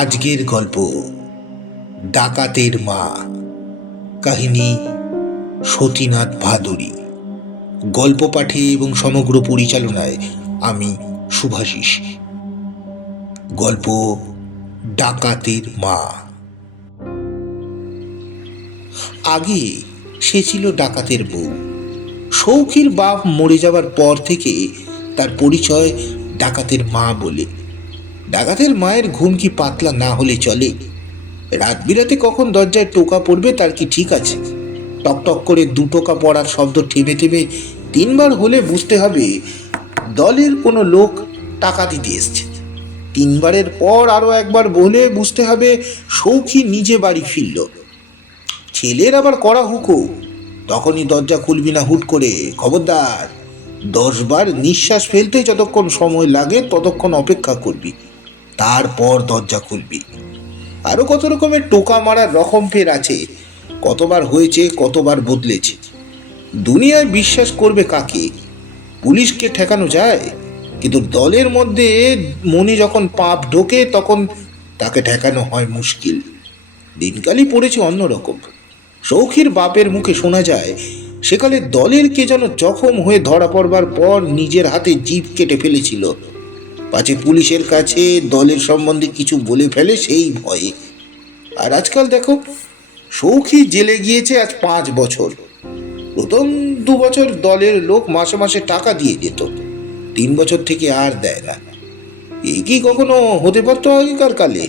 আজকের গল্প ডাকাতের মা। কাহিনী সতীনাথ ভাদুরী। গল্প পাঠে এবং সমগ্র পরিচালনায় আমি শুভাশিস। গল্প ডাকাতের মা। আগে সে ছিল ডাকাতের বউ। সৌখীর বাপ মরে যাবার পর থেকে তার পরিচয় ডাকাতের মা বলে। ডাকাতের মায়ের ঘুম কি পাতলা না হলে চলে? রাত বিরাতে কখন দরজায় টোকা পড়বে তার কি ঠিক আছে? টকটক করে দু টোকা পড়ার শব্দ থেমে থেমে তিনবার হলে বুঝতে হবে দলের কোনো লোক টাকা দিতে এসছে। তিনবারের পর আরো একবার বলে বুঝতে হবে সৌখী নিজে বাড়ি ফিরল। ছেলের আবার কড়া হুকুম, তখনই দরজা খুলবি না হুট করে, খবরদার। 10 বার নিঃশ্বাস ফেলতে যতক্ষণ সময় লাগে ততক্ষণ অপেক্ষা করবি, তারপর দরজা খুলবি। আরো কত রকমের টোকা মারার রকম ফের আছে, কতবার হয়েছে, কতবার বদলেছে। দুনিয়ায় বিশ্বাস করবে কাকে? পুলিশকে ঠেকানো যায়, কিন্তু দলের মধ্যে মনে যখন পাপ ঢোকে তখন তাকে ঠেকানো হয় মুশকিল। দিনকালই পড়েছে অন্যরকম। সৌখীর বাপের মুখে শোনা যায় সেকালে দলের কে যেন জখম হয়ে ধরা পড়বার পর নিজের হাতে জিভ কেটে ফেলেছিল, পাছে পুলিশের কাছে দলের সম্বন্ধে কিছু বলে ফেলে সেই ভয়ে। আর আজকাল দেখো, সৌখী জেলে গিয়েছে আজ 5 বছর। প্রথম 2 বছর দলের লোক মাসে মাসে টাকা দিয়ে যেত, 3 বছর থেকে আর দেয় না। এই কি কখনো হতে পারতো আগেকার কালে?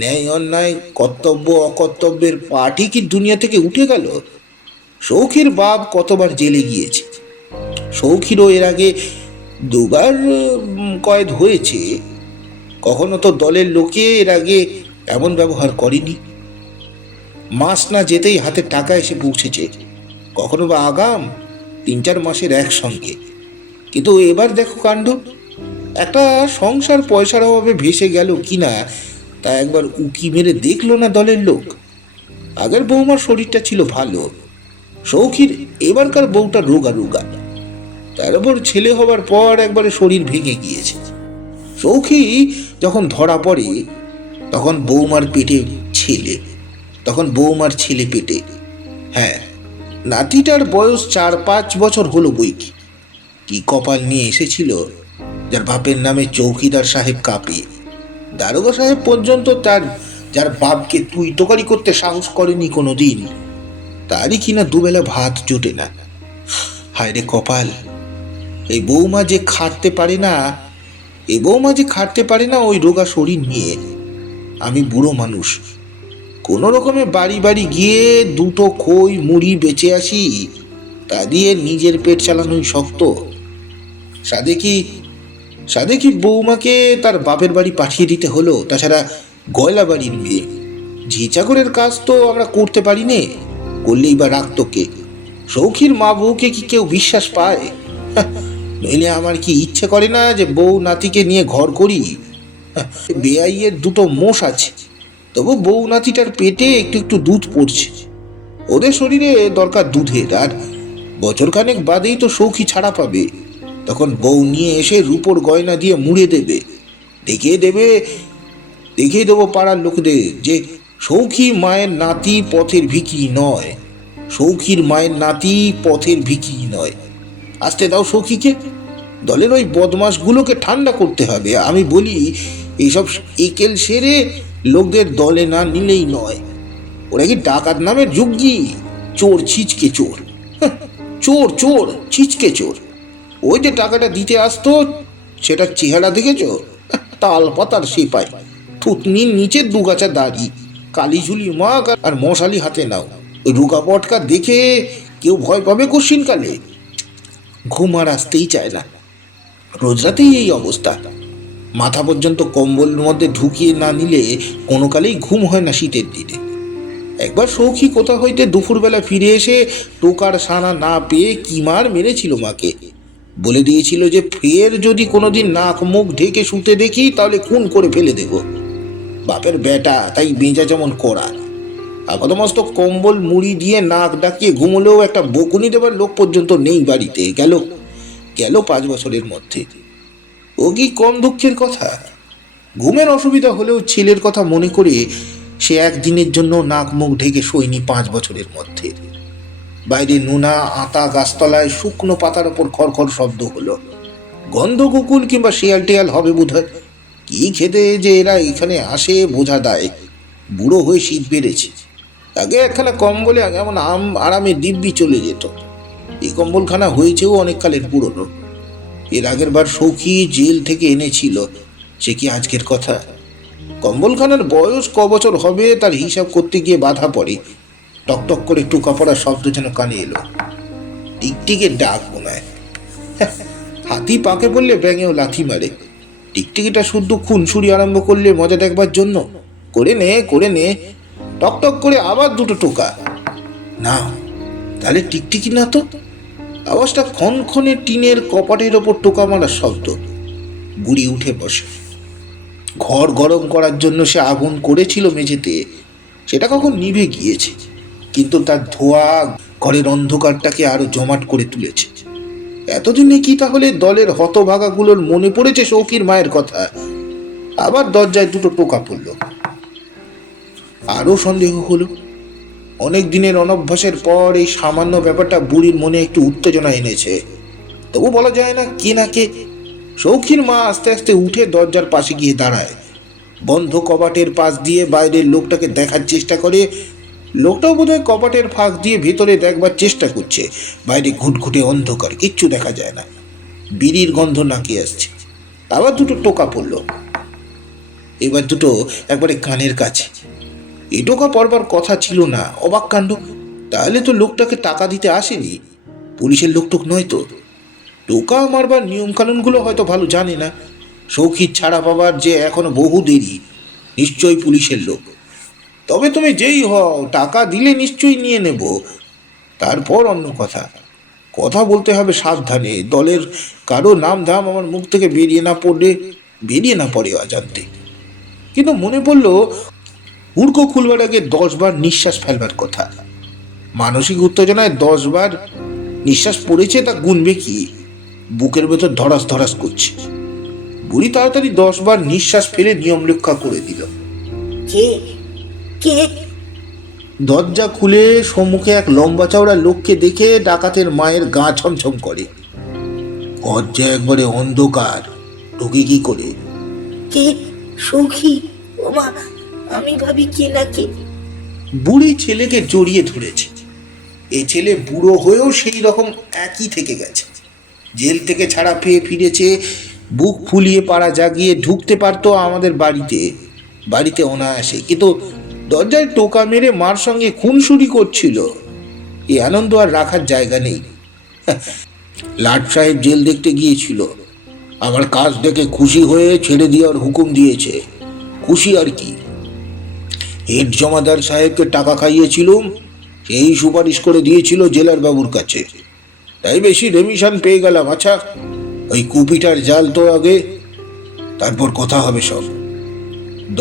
ন্যায় অন্যায়, কর্তব্য অকর্তব্যের পাঠই কি দুনিয়া থেকে উঠে গেল? সৌখীর বাপ কতবার জেলে গিয়েছে। সৌখীরও এর আগে 2 বার কয়েদ হয়েছে। কখনো তো দলের লোকে এর আগে এমন ব্যবহার করেনি। মাস না যেতেই হাতে টাকা এসে পৌঁছেছে, কখনো বা আগাম 3-4 মাসের একসঙ্গে। কিন্তু এবার দেখো কাণ্ড, একটা সংসার পয়সার অভাবে ভেসে গেল কিনা তা একবার উকি মেরে দেখলো না দলের লোক। আগের বৌমার শরীরটা ছিল ভালো, সৌখীর এবারকার বউটা রোগা রোগা। তার উপর ছেলে হবার পর একবারে শরীর ভেঙে গিয়েছে। সৌখী যখন ধরা পড়ে তখন বৌমার পেটে ছেলে, তখন বৌমার ছেলে পেটে। হ্যাঁ, নাতিটার বয়স 4-5 বছর হলো বই কি। কি কপাল নিয়ে এসেছিল যার বাপের নামে চৌকিদার সাহেব কাঁপে। দারোগা সাহেব পর্যন্ত যার বাপকে তুই তোকারি করতে সাহস করেনি কোনোদিন, তারই কিনা দুবেলা ভাত জোটে না। হায় রে কপাল! এই বৌমা যে খাটতে পারে না, ওই রোগা শরীর নিয়ে। আমি বুড়ো মানুষ, কোনো রকমে বাড়ি বাড়ি গিয়ে 2টো খই মুড়ি বেঁচে আসি, তা দিয়ে নিজের পেট চালানোই শক্ত। সাধে কি বৌমাকে তার বাপের বাড়ি পাঠিয়ে দিতে হলো? তাছাড়া গয়লা বাড়ির মেয়ে, ঝি চাকরের কাজ তো আমরা করতে পারি নে, করলেই বা রাখতো কে? সৌখীর মা বউকে কি কেউ বিশ্বাস পায়? নইলে আমার কি ইচ্ছে করে না যে বউ নাতিকে নিয়ে ঘর করি? বেআইয়ের 2টো মোষ আছে, তবু বউ নাতিটার পেটে একটু একটু দুধ পড়ছে। ওদের শরীরে দরকার দুধের, আর বছরখানেক বাদেই তো সৌখী ছাড়া পাবে। তখন বউ নিয়ে এসে রূপোর গয়না দিয়ে মুড়ে দেবে, দেখিয়ে দেবো পাড়ার লোকদের যে সৌখী মায়ের নাতি পথের ভিখিরি নয়, সৌখীর মায়ের নাতি পথের ভিখিরি নয়। আসতে দাও সৌখীকে, দলের ওই বদমাশগুলোকে ঠান্ডা করতে হবে। আমি বলি, এইসব একেল সেরে লোকদের দলে না নিলেই নয়। ওরা কি ডাকাত নামের যুগি? চোর ছিচকে চোর, চোর ছিচকে চোর। ওই যে টাকাটা দিতে আসতো, সেটার চেহারা দেখেছ? তাল পাতার সেপাই, থুতনির নিচে 2 গাছা দাড়ি, কালি ঝুলি মাগ আর মশালি হাতে নাও। ওই রুগা পটকা দেখে কেউ ভয় পাবে কোশ্চিন কালে? ঘুম আর আসতেই চায় না। রোজ রাতেই এই অবস্থা। মাথা পর্যন্ত কম্বলের মধ্যে ঢুকিয়ে না নিলে কোনো কালেই ঘুম হয় না শীতের দিনে। একবার সৌখী কোথা হইতে দুপুরবেলা ফিরে এসে টোকার সানা না পেয়ে কি মার মেরেছিল মাকে। বলে দিয়েছিল যে ফের যদি কোনোদিন নাক মুখ ঢেকে শুতে দেখি তাহলে খুন করে ফেলে দেব। বাপের বেটা, তাই বেঁচা যেমন করা। আপাতমস্ত কম্বল মুড়ি দিয়ে নাক ডাকিয়ে ঘুমলেও একটা বকুনি দেবার লোক পর্যন্ত নেই বাড়িতে। গেল 5 বছরের মধ্যে। ও কি কম দুঃখের কথা? ঘুমের অসুবিধা হলেও ছেলের কথা মনে করে সে একদিনের জন্য নাক মুখ ঢেকে শোয়নি 5 বছরের মধ্যে। বাইরে নোনা আতা গাছতলায় শুকনো পাতার ওপর খড়খড় শব্দ হলো। গন্ধ কুকুর কিংবা শিয়াল টিয়াল হবে বোধহয়। কি খেতে যে এরা এখানে আসে বোঝা দায়। বুড়ো হয়ে শীত বেড়েছে। আগে একখানা কম্বলে এমন আরামে দিব্যি চলে যেত। এই কম্বলখানা হয়েছেও অনেক কালের পুরনো। এর আগের বার সৌখী জেল থেকে এনেছিল, সে কি আজকের কথা? কম্বলখানার বয়স ক বছর হবে তার হিসাব করতে গিয়ে বাধা পড়ে। টকটক করে টুকা পড়ার শব্দ যেন কানে এলো। টিকটিকের ডাক মনে হয়। হাতি পাকে পড়লে ব্যাঙেও লাথি মারে। টিকটিকিটা শুদ্ধ খুনসুরি আরম্ভ করলে মজা দেখবার জন্য। করে নে টকটক করে আবার দুটো টোকা। না, তাহলে টিকটিকি না তো। আওয়াজটা ক্ষণক্ষণে টিনের কপাটের ওপর টোকা মারার শব্দ। বুড়ি উঠে বসে। ঘর গরম করার জন্য সে আগুন করেছিল মেঝেতে, সেটা কখন নিভে গিয়েছে, কিন্তু তার ধোঁয়া ঘরের অন্ধকারটাকে আরো জমাট করে তুলেছে। এতদিনে কি তাহলে দলের হতভাগাগুলোর মনে পড়েছে সৌখীর মায়ের কথা? আবার দরজায় দুটো টোকা পড়ল। আরো সন্দেহ হলো। অনেক দিনের অনভ্যাসের পর এই সামান্য ব্যাপারটা বুড়ির মনে একটু উত্তেজনা এনেছে। তবু বলা যায় না কে না কে। সৌখীর মা আস্তে আস্তে উঠে দরজার পাশে গিয়ে দাঁড়ায়। বন্ধ কবাটের পাশ দিয়ে বাইরের লোকটাকে দেখার চেষ্টা করে। লোকটাও বোধহয় কপাটের ফাঁক দিয়ে ভেতরে দেখবার চেষ্টা করছে। বাইরে ঘুটঘুটে অন্ধকার, কিচ্ছু দেখা যায় না। বিড়ির গন্ধ নাকে আসছে। আবার দুটো টোকা পড়ল। এবার দুটো একবারে কানের কাছে। এ টোকা পড়বার কথা ছিল না। অবাক কাণ্ড! তাহলে তো লোকটাকে টাকা দিতে আসেনি, পুলিশের লোকটোক নয় তো। টোকা মারবার নিয়ম কানুনগুলো হয়তো ভালো জানে না। সৌখীর ছাড়া পাবার যে এখনো বহু দেরি। নিশ্চয়ই পুলিশের লোক। তবে তুমি যেই হও, টাকা দিলে নিশ্চয়ই নিয়ে নেব। তারপর অন্য কথা। কথা বলতে হবে সাবধানে। দলের কারো নাম ধাম আমার মুখ থেকে বেরিয়ে না পড়ে অজান্তে। কিন্তু মনে পড়ল হুড়কো খুলবার আগে 10 বার নিঃশ্বাস ফেলবার কথা। মানসিক উত্তেজনায় 10 বার নিঃশ্বাস পড়েছে, তা গুনবে কি? বুকের ভেতর ধরাস ধরাস করছে। বুড়ি তাড়াতাড়ি 10 বার নিঃশ্বাস ফেলে নিয়ম রক্ষা করে দিল। কে কে? দরজা খুলে সম্মুখে এক লম্বা চওড়া লোককে দেখে ডাকাতের মায়ের গা ছমছম করে। দরজা একবারে অন্ধকার, ঢুকে কি করে? কে? সৌখী? ওমা, আমি ভাবি কে না কে। বুড়ি ছেলেকে জড়িয়ে ধরেছে। এ ছেলে বুড়ো হয়েও সেই রকম একই থেকে গেছে। জেল থেকে ছাড়া পেয়ে ফিরেছে, বুক ফুলিয়ে পাড়া জাগিয়ে ঢুকতে পারতো আমাদের বাড়িতে অনায়াসে, কিন্তু দরজায় টোকা মেরে মার সঙ্গে খুনসুরি করছিল। এই আনন্দ আর রাখার জায়গা নেই। লাট সাহেব জেল দেখতে গিয়েছিল। আমার কাজ দেখে খুশি হয়ে ছেড়ে দেওয়ার হুকুম দিয়েছে। খুশি আর কি, হেড জমাদার সাহেবকে টাকা খাইয়েছিলুম, সেই সুপারিশ করে দিয়েছিল জেলার বাবুর কাছে। তাই বেশি রেমিশন পেয়ে গেলাম। আচ্ছা, ওই কুপিটার জাল তো আগে, তারপর কথা হবে সব।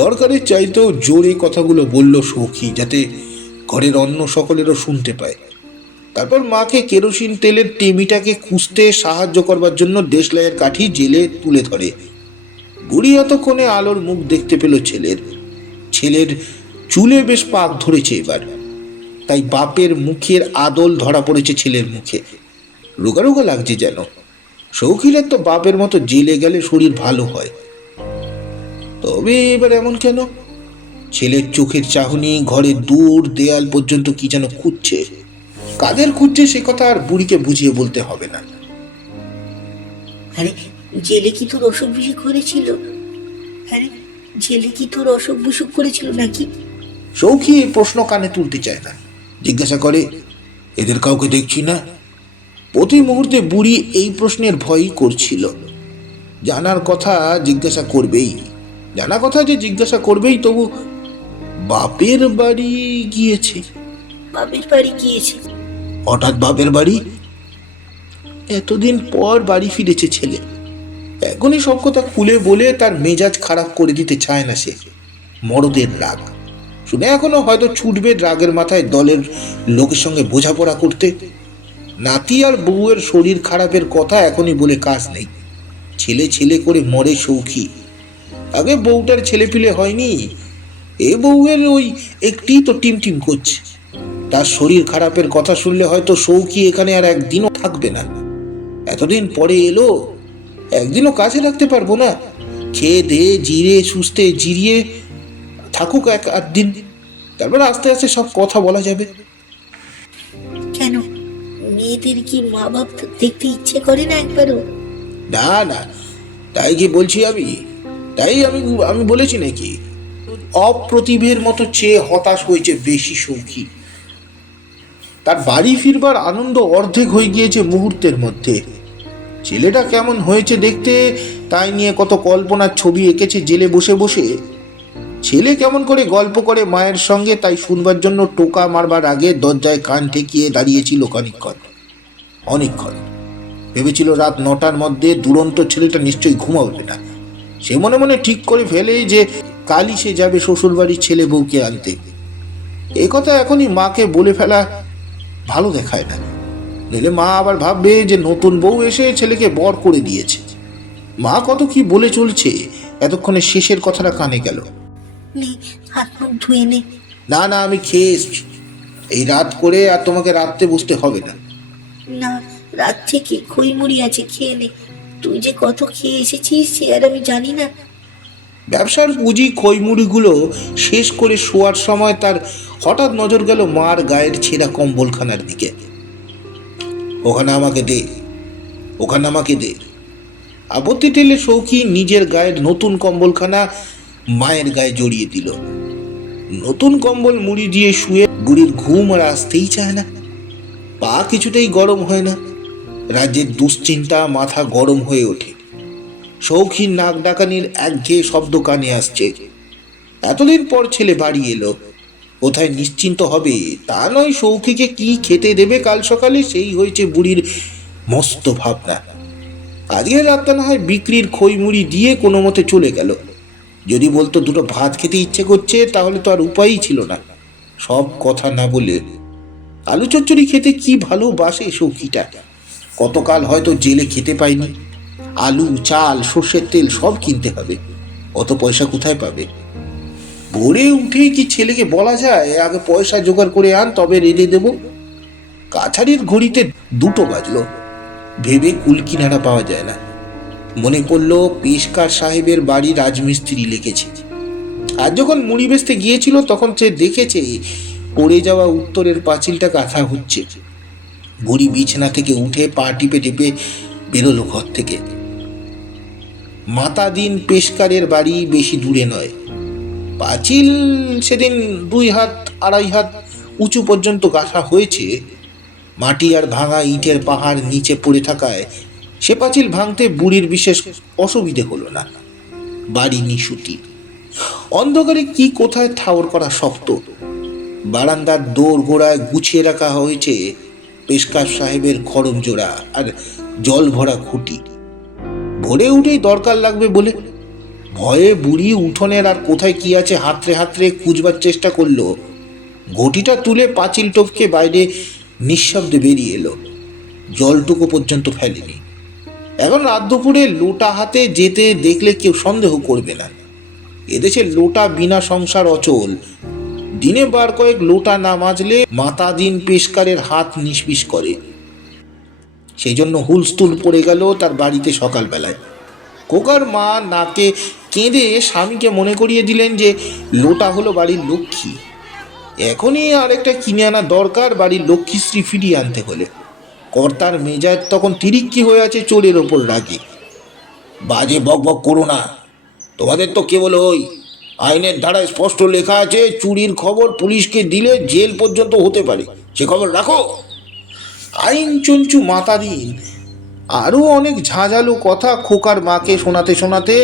দরকারের চাইতেও জোরে কথাগুলো বলল সৌখী, যাতে ঘরের অন্য সকলেরও শুনতে পায়। তারপর মাকে কেরোসিন তেলের টেমিটাকে খুঁজতে সাহায্য করবার জন্য দেশলাইয়ের কাঠি জেলে তুলে ধরে। বুড়ি এতক্ষণে আলোর মুখ দেখতে পেল ছেলের চুলে বেশ পাক ধরেছে এবার। তাই বাপের মুখের আদল ধরা পড়েছে ছেলের মুখে। রোগা রোগা লাগছে যেন। সৌখীরের তো বাপের মতো জেলে গেলে শরীর ভালো হয়। তবে এবার এমন কেন? ছেলের চোখের চাহনি ঘরের দূর দেয়াল পর্যন্ত কি যেন খুঁজছে। কাদের খুঁজছে সে কথা আর বুড়িকে বুঝিয়ে বলতে হবে না। আরে, জেলে কি তোর অসুখ বিসুখ করেছিল? আরে, জেলে কি তোর অসুখ বিসুখ করেছিল নাকি? সৌখী এই প্রশ্ন কানে তুলতে চায় না। জিজ্ঞাসা করে, এদের কাউকে দেখছি না? প্রতি মুহূর্তে বুড়ি এই প্রশ্নের ভয়ই করছিল। জানার কথা জিজ্ঞাসা করবেই, তবু বাপের বাড়ি গিয়েছে। বাপের বাড়ি গিয়েছে? হঠাৎ বাপের বাড়ি? এতদিন পর বাড়ি ফিরেছে ছেলে। এখনই সব কথা খুলে বলে তার মেজাজ খারাপ করে দিতে চায় না সে। মরদের রাগ শুনে এখনো হয়তো ছুটবে রাগের মাথায় দলের লোকের সঙ্গে বোঝাপড়া করতে। নাতি আর বউয়ের শরীর খারাপের কথা এখনই বলে কাজ নেই। ছেলে ছেলে করে মরে সৌখী। আগে বউটার ছেলেপিলে হয়নি, এ বউয়ের ওই একটি তো টিম টিম করছে। তার শরীর খারাপের কথা শুনলে হয়তো সৌখী এখানে আর একদিনও থাকবে না। এতদিন পরে এলো, একদিনও কাজে রাখতে পারবো না? খেয়ে দে জিরে সুস্থে জিরিয়ে থাকুক এক আধ দিন, তারপর আস্তে আস্তে সব কথা বলা যাবে। কেন, মেয়েদের কি মা বাপ দেখতে ইচ্ছে করে না একবারও? না না, তাই কি বলছি আমি? তাই আমি আমি বলেছি নাকি? অপ্রতিভের মতো চেয়ে হতাশ হয়েছে বেশি সৌখী। তার বাড়ি ফিরবার আনন্দ অর্ধেক হয়ে গিয়েছে মুহূর্তের মধ্যে। ছেলেটা কেমন হয়েছে দেখতে, তাই নিয়ে কত কল্পনার ছবি এঁকেছে জেলে বসে বসে। ছেলে কেমন করে গল্প করে মায়ের সঙ্গে, তাই শুনবার জন্য টোকা মারবার আগে দরজায় কান ঠেকিয়ে দাঁড়িয়েছিল খানিকক্ষণ, অনেকক্ষণ। ভেবেছিল রাত 9টার মধ্যে দুরন্ত ছেলেটা নিশ্চয়ই ঘুমাবে না। সে মনে মনে ঠিক করে ফেলে যে কালই সে যাবে শ্বশুরবাড়ির ছেলে বউকে আনতে। এ কথা এখনই মাকে বলে ফেলা ভালো দেখায় না, নইলে মা আবার ভাববে যে নতুন বউ এসে ছেলেকে বর করে দিয়েছে। মা কত কি বলে চলছে, এতক্ষণে শেষের কথাটা কানে গেল। নে, হাত মুখ ধুয়ে নে। না না, আমি খেয়ে এসছি, এই রাত করে আর তোমাকে রাত্রে বসতে হবে না। না, রাত থেকে খইমুড়ি আছে, খেয়ে নে। তুই যে কত খেয়ে এসেছিস সে আর আমি জানি না। ব্যবসার পুঁজি খইমুড়িগুলো শেষ করে শোয়ার সময় তার হঠাৎ নজর গেল মার গায়ের ছেঁড়া কম্বলখানার দিকে। ওখানে আমাকে দে, ওখানে আমাকে দে। আপত্তি টেলে সৌখী নিজের গায়ের নতুন কম্বলখানা মায়ের গায়ে জড়িয়ে দিল। নতুন কম্বল মুড়ি দিয়ে শুয়ে বুড়ির ঘুম আর আসতেই চায় না। পা কিছুতেই গরম হয় না। রাজ্যের দুশ্চিন্তা মাথা গরম হয়ে ওঠে। সৌখীর নাক ডাকানির একঘেয়ে শব্দ কানে আসছে। এতদিন পর ছেলে বাড়ি এলো, কোথায় নিশ্চিন্ত হবে তা নয়, সৌখীকে কি খেতে দেবে কাল সকালে সেই হয়েছে বুড়ির মস্ত ভাবনা। আজকের রাতটা না হয় বিক্রির খইমুড়ি দিয়ে কোনো মতে চলে গেল। যদি বলতো দুটো ভাত খেতে ইচ্ছে করছে, তাহলে তো আর উপায়ই ছিল না। সব কথা না বলে আলু চচ্চড়ি খেতে কি ভালোবাসে সৌখীটা। কতকাল হয়তো জেলে খেতে পায়নি। আলু চাল সর্ষের তেল সব কিনতে হবে, অত পয়সা কোথায় পাবে? ভোরে উঠেই কি ছেলেকে বলা যায় আগে পয়সা জোগাড় করে আন তবে রেঁধে দেব? কাছারির ঘড়িতে 2টো বাজলো। ভেবে কুলকিনারা পাওয়া যায় না। মনে পড়ল পেশকার সাহেবের বাড়ি রাজমিস্ত্রি লিখেছে। আর যখন মুড়ি বেচতে গিয়েছিল তখন সে দেখেছে পড়ে যাওয়া উত্তরের পাঁচিলটা গাঁথা হচ্ছে। বুড়ি বিছানা থেকে উঠে পা টিপে টিপে বেরোলো ঘর থেকে। মাতাদিন পেশকারের বাড়ি বেশি দূরে নয়। পাঁচিল সেদিন 2 হাত 2.5 হাত উঁচু পর্যন্ত গাঁথা হয়েছে। মাটি আর ভাঙা ইটের পাহাড় নিচে পড়ে থাকায় সে পাঁচিল ভাঙতে বুড়ির বিশেষ অসুবিধে হলো না। বাড়ি নিশুতি, অন্ধকারে কি কোথায় ঠাওর করা শক্ত। বারান্দার দোর গোড়ায় গুছিয়ে রাখা হয়েছে পেশকার সাহেবের খড়ম জোড়া আর জল ভরা খুঁটি। ভোরে উঠেই দরকার লাগবে বলে ভয়ে বুড়ি উঠোনের আর কোথায় কি আছে হাতড়ে হাতড়ে খুঁজবার চেষ্টা করলো। ঘটিটা তুলে পাঁচিল টপকে বাইরে নিঃশব্দে বেরিয়ে এলো। জলটুকু পর্যন্ত ফেলেনি। এখন রাত দুপুরে লোটা হাতে যেতে দেখলে কেউ সন্দেহ করবে না। এদেশে লোটা বিনা সংসার অচল। দিনে বার কয়েক লোটা না মাজলে মাতাদিন পেশকারের হাত নিষ্পিস করে। সেই জন্য হুলস্থুল পড়ে গেল তার বাড়িতে সকালবেলায়। খোকার মা নাকে কেঁদে স্বামীকে মনে করিয়ে দিলেন যে লোটা হলো বাড়ির লক্ষ্মী, এখনই আরেকটা কিনে আনা দরকার বাড়ির লক্ষ্মীশ্রী ফিরিয়ে আনতে হলে। কর্তার মেজাজ তখন তিরিক্কি হয়ে আছে চোরের ওপর রাগে। বাজে বক বক করো না, তোমাদের তো কেবল ওই আইনের ধারায় স্পষ্ট লেখা আছে চুরির খবর পুলিশকে দিলে জেল পর্যন্ত হতে পারে, সে খবর রাখো। আইন চঞ্চু মাতাদিন আরও অনেক ঝাঁঝালো কথা খোকার মাকে শোনাতে শোনাতে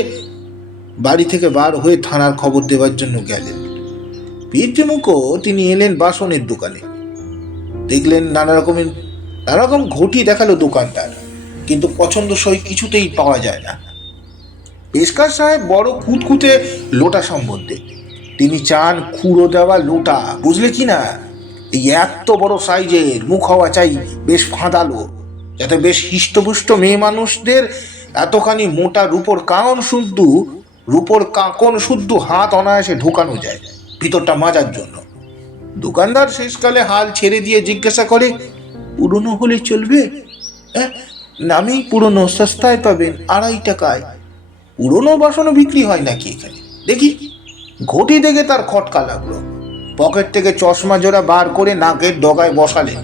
বাড়ি থেকে বার হয়ে থানার খবর দেওয়ার জন্য গেলেন। পিতৃমুখও তিনি এলেন বাসনের দোকানে। দেখলেন নানা রকম ঘটি দেখালো দোকানদার, কিন্তু পছন্দসই কিছুতেই পাওয়া যায় না। পেশকার সাহেব বড় খুঁতখুঁতে লোটা সম্বন্ধে। তিনি চান খুঁড়ো দেওয়া লোটা, বুঝলে কি না? এই এত বড় সাইজের, মুখ হওয়া চাই বেশ ফাঁদালো, যাতে বেশ হিষ্টপুষ্ট মেয়ে মানুষদের এতখানি মোটা রূপোর কারণ শুদ্ধ রূপোর কাঁকন শুদ্ধ হাত অনায়াসে ঢোকানো যায় ভিতরটা মাজার জন্য। দোকানদার শেষকালে হাল ছেড়ে দিয়ে জিজ্ঞাসা করে, পুরনো হলে চলবে? হ্যাঁ, নামেই পুরনো, সস্তায় পাবেন, 2.5 টাকায়। পুরনো বাসনও বিক্রি হয় নাকি এখানে দেখি? ঘটি দেখে তার খটকা লাগলো। পকেট থেকে চশমা জোড়া বার করে নাকের ডগায় বসালেন।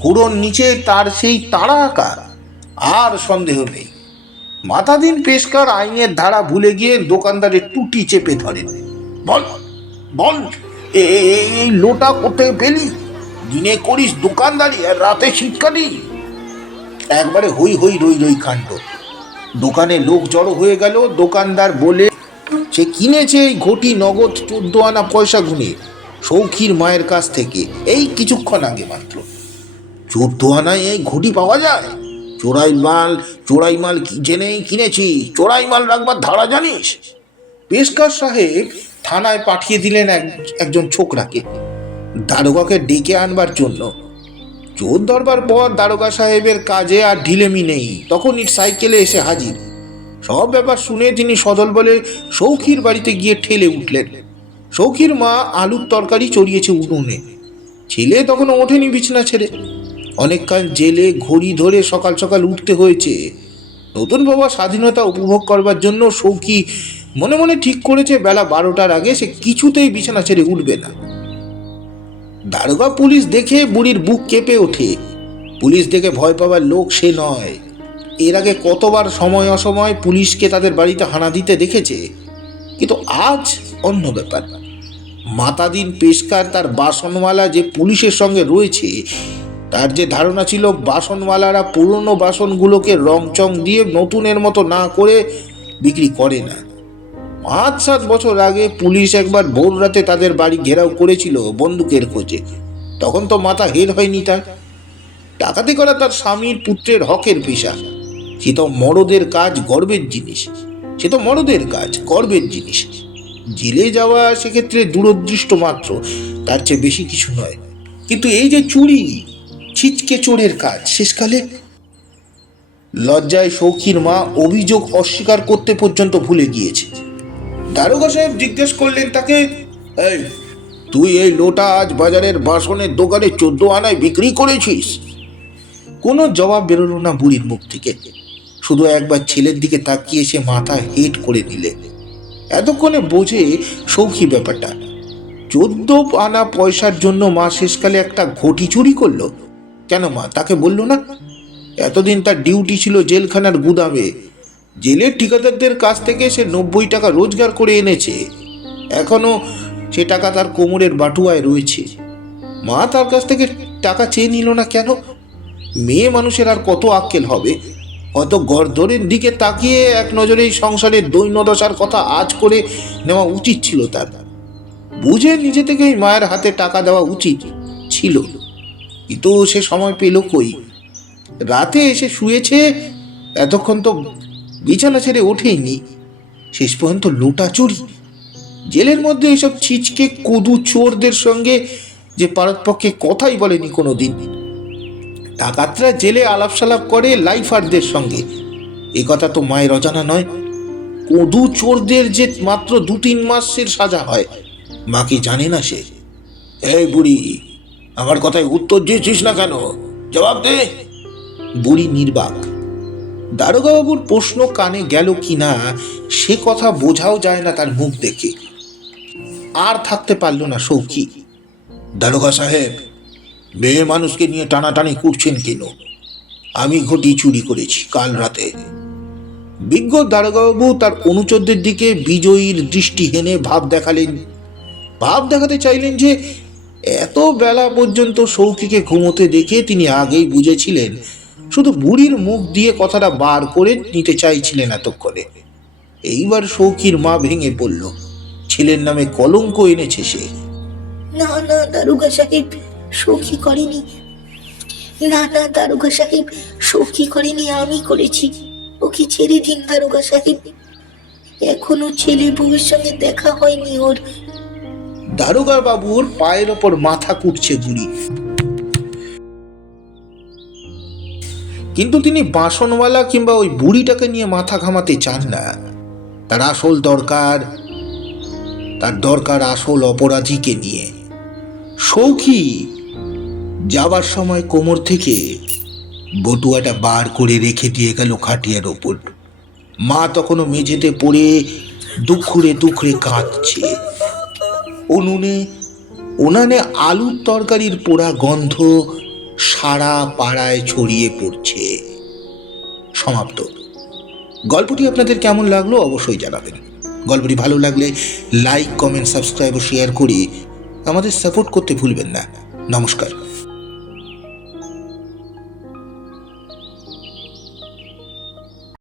খুঁড়োর নিচে তার সেই তারা আঁকা। আর সন্দেহ নেই, মাথাদিন পেশকার আইনের ধারা ভুলে গিয়ে দোকানদারের টুটি চেপে ধরেন। বল বল, এই লোটা কোথায় পেলি? দিনে করিস দোকানদারি আর রাতে শীতকালি। একবারে হই হই রই রই কাণ্ড। দোকানে লোক জড়ো হয়ে গেল। দোকানদার বলে সে কিনেছে এই ঘটি নগদ 14 আনা পয়সা গুনে সৌখীর মায়ের কাছ থেকে এই কিছুক্ষণ আগে মাত্র। 14 আনায় এই ঘটি পাওয়া যায়? চোরাই মাল কি জেনেই কিনেছি। চোরাই মাল রাখবার ধারা জানিস? পেশকার সাহেব থানায় পাঠিয়ে দিলেন একজন ছোকরাকে, দারোগাকে ডেকে আনবার জন্য। চোর ধরবার পর দারোগা সাহেবের কাজে আর ঢিলেমি নেই। তখনই সাইকেলে এসে হাজির। সব ব্যাপার শুনে তিনি সদল বলে সৌখীর বাড়িতে গিয়ে ঠেলে উঠলেন। সৌখীর মা আলুর তরকারি চড়িয়েছে উনুনে। ছেলে তখন ওঠেনি বিছানা ছেড়ে। অনেকক্ষণ জেলে ঘড়ি ধরে সকাল সকাল উঠতে হয়েছে। নতুন বাবা স্বাধীনতা উপভোগ করবার জন্য সৌখী মনে মনে ঠিক করেছে বেলা 12টার আগে সে কিছুতেই বিছানা ছেড়ে উঠবে না। দারোগা পুলিশ দেখে বুড়ির বুক কেঁপে ওঠে। পুলিশ দেখে ভয় পাবার লোক সে নয়। এর আগে কতবার সময় অসময় পুলিশকে তাদের বাড়িতে হানা দিতে দেখেছে, কিন্তু আজ অন্য ব্যাপার। মাতাদিন পেশকার তার বাসনওয়ালা যে পুলিশের সঙ্গে রয়েছে, তার যে ধারণা ছিল বাসনওয়ালারা পুরনো বাসনগুলোকে রংচং দিয়ে নতুনের মতো না করে বিক্রি করে না। 5-7 বছর আগে পুলিশ একবার ভোর রাতে তাদের বাড়ি ঘেরাও করেছিল বন্দুকের খোঁজে। তখন তো মাথা হের হয়নি তার। ডাকাতি করা তার স্বামীর পুত্রের হকের পেশা। সে তো মরদের কাজ, গর্বের জিনিস। জেলে যাওয়া সেক্ষেত্রে দূরদৃষ্ট মাত্র, তার চেয়ে বেশি কিছু নয়। কিন্তু এই যে চুরি, ছিচকে চোরের কাজ। শেষকালে লজ্জায় সৌখীর মা অভিযোগ অস্বীকার করতে পর্যন্ত ভুলে গিয়েছে। দারোগা সাহেব জিজ্ঞেস করলেন তাকে, এই তুই এই লোটা আজ বাজারের বাসনের দোকানে 14 আনায় বিক্রি করেছিস? কোনো জবাব বেরোলো না বুড়ির মুখ থেকে। শুধু একবার ছেলের দিকে তাকিয়ে সে মাথা হেট করে দিলে। এতক্ষণে বোঝে সৌখী ব্যাপারটা। 14 আনা পয়সার জন্য মা শেষকালে একটা ঘটি চুরি করলো। কেন মা তাকে বলল না? এতদিন তার ডিউটি ছিল জেলখানার গুদামে। জেলের ঠিকাদারদের কাছ থেকে সে 90 টাকা রোজগার করে এনেছে। এখনো সে টাকা তার কোমরের বাটুয়ায় রয়েছে। মা তার কাছ থেকে টাকা চেয়ে নিল না কেন? মেয়ে মানুষের আর কত আক্কেল হবে? হয়তো গর্দরের দিকে তাকিয়ে এক নজরেই সংসারের দৈন্যদশার কথা আজ করে নেওয়া উচিত ছিল তার। বুঝে নিজে থেকেই মায়ের হাতে টাকা দেওয়া উচিত ছিল, কিন্তু সে সময় পেল কই? রাতে এসে শুয়েছে, এতক্ষণ তো বিছানা ছেড়ে ওঠেইনি। শেষ পর্যন্ত লোটা চুরি। জেলের মধ্যে এসব ছিচকে কদু চোরদের সঙ্গে যে পারতপক্ষে কথাই বলেনি কোনোদিন। ডাকাতরা জেলে আলাপ সালাপ করে লাইফারদের সঙ্গে, এ কথা তো মায়ের অজানা নয়। কদু চোরদের যে মাত্র 2-3 মাসের সাজা হয়, মা কি জানে না সে? এই বুড়ি, আমার কথায় উত্তর দিয়েছিস না কেন? জবাব দে। বুড়ি নির্বাক। দারোগা বাবুর প্রশ্ন কানে গেল কিনা সে কথা বোঝাও যায় না তার মুখ দেখে। আর থাকতে পারল না সৌখী। দারোগা সাহেব, মেয়ে মানুষকে নিয়ে টানাটানি করছেন কেন? আমি ঘটি চুরি করেছি কাল রাতে। বিজ্ঞ দারোগাবাবু তার অনুচরদের দিকে বিজয়ীর দৃষ্টি হেনে ভাব দেখাতে চাইলেন যে এত বেলা পর্যন্ত সৌখীকে ঘুমোতে দেখে তিনি আগেই বুঝেছিলেন। শুধু বুড়ির মুখ দিয়ে কথাটা বার করে নিতে চাইছিলেন এতক্ষণে। এইবার সৌখীর মা ভেঙে পড়ল। ছেলের নামে কলঙ্ক এনেছে সে। না না দারোগা সাহেব, সৌখী করেনি। না না দারোগা সাহেব, সৌখী করেনি, আমি করেছি। ওকে ছেড়ে দিন দারোগা সাহেব। এখনো ছেলে বউয়ের সঙ্গে দেখা হয়নি ওর। দারোগা বাবুর পায়ের ওপর মাথা কুটছে বুড়ি। কিন্তু তিনি বাসনওয়ালা কিংবা ওই বুড়িটাকে নিয়ে মাথা ঘামাতে চান না। তার আসল দরকার, তার দরকার আসল অপরাধীকে নিয়ে। সৌখী যাবার সময় কোমর থেকে বটুয়াটা বার করে রেখে দিয়ে গেল খাটিয়ার ওপর। মা তখনও মেঝেতে পড়ে দুঃখরে দুঃখরে কাঁদছে। উনানে আলুর তরকারির পোড়া গন্ধ সারা পাড়ায় ছড়িয়ে পড়ছে। সমাপ্ত। গল্পটি আপনাদের কেমন লাগলো অবশ্যই জানাবেন। গল্পটি ভালো লাগলে লাইক, কমেন্ট, সাবস্ক্রাইব ও শেয়ার করে আমাদের সাপোর্ট করতে ভুলবেন না। নমস্কার।